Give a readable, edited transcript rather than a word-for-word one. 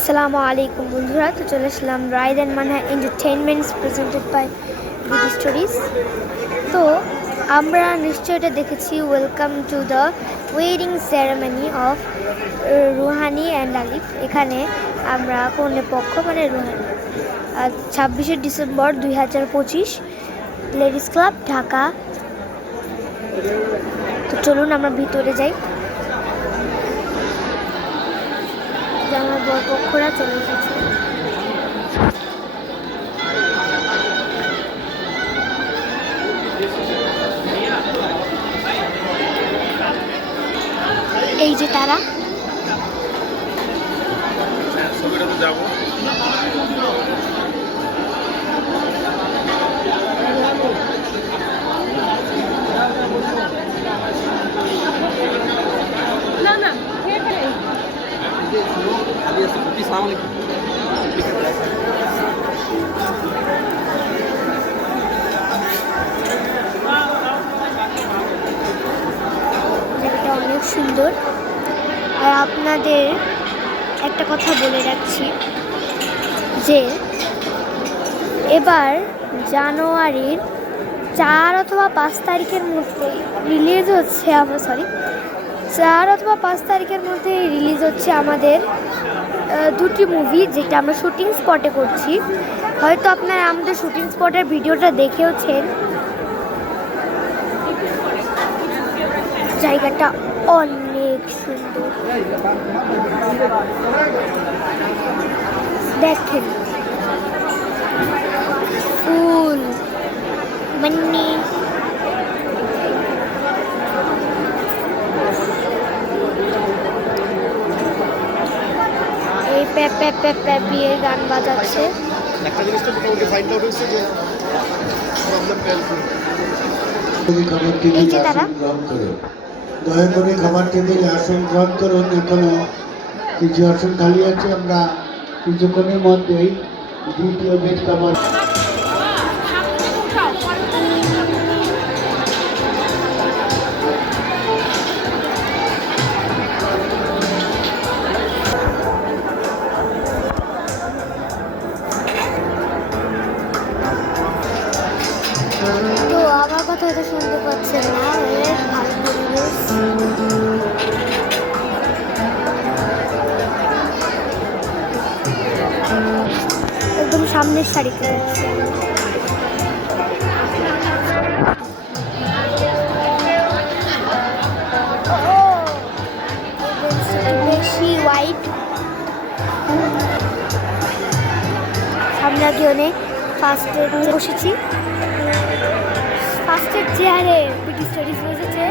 আসসালামু আলাইকুম বন্ধুরা, তো চলে আসলাম রাইড and Manha entertainments presented by BD stories. তো আমরা নিশ্চয়ই এটা দেখেছি, welcome to the wedding ceremony of Ruhani and Alif. এখানে আমরা কন্যা পক্ষ মানে রুহানি 26শে ডিসেম্বর 2025 লেডিস ক্লাব ঢাকা। তো চলুন আমরা ভিতরে যাই। আমার বরপক্ষরা চলে এসেছে। এই যে তারা যাবো। না না এটা অনেক সুন্দর। আর আপনাদের একটা কথা বলে রাখছি যে এবার জানুয়ারির 4 অথবা 5 তারিখের মধ্যে রিলিজ হচ্ছে 4 অথবা 5 তারিখের মধ্যে রিলিজ হচ্ছে আমাদের দুটি মুভি, যেটা আমরা শুটিং স্পটে করছি। হয়তো আপনারা আমাদের শুটিং স্পটের ভিডিওটা দেখেওছেন। জায়গাটা অনেক সুন্দর, দেখেন ফুল মানে এই বিয়ের গান বাজাচ্ছে। একটা জিনিস তো মোটামুটি ফাইন্ড আউট হয়েছে যে প্রবলেম এই যে তারা দয়া করে খাবার টেবিলে আসন গ্রহণ করুন। এখনো কিছু আসন খালি আছে, আমরা কিছুক্ষণের মধ্যেই দ্বিতীয় বেড খাবার তো আমার কথা হয়তো শুনতে পাচ্ছেন না। ভালো পরিবেশ, একদম সামনের সারিতে আছে। বেশি হোয়াইট সামনে আগে অনেক ফার্স্টে বসেছি। ফার্স্টের চেয়ারে বিডি স্টোরিজ বসেছে।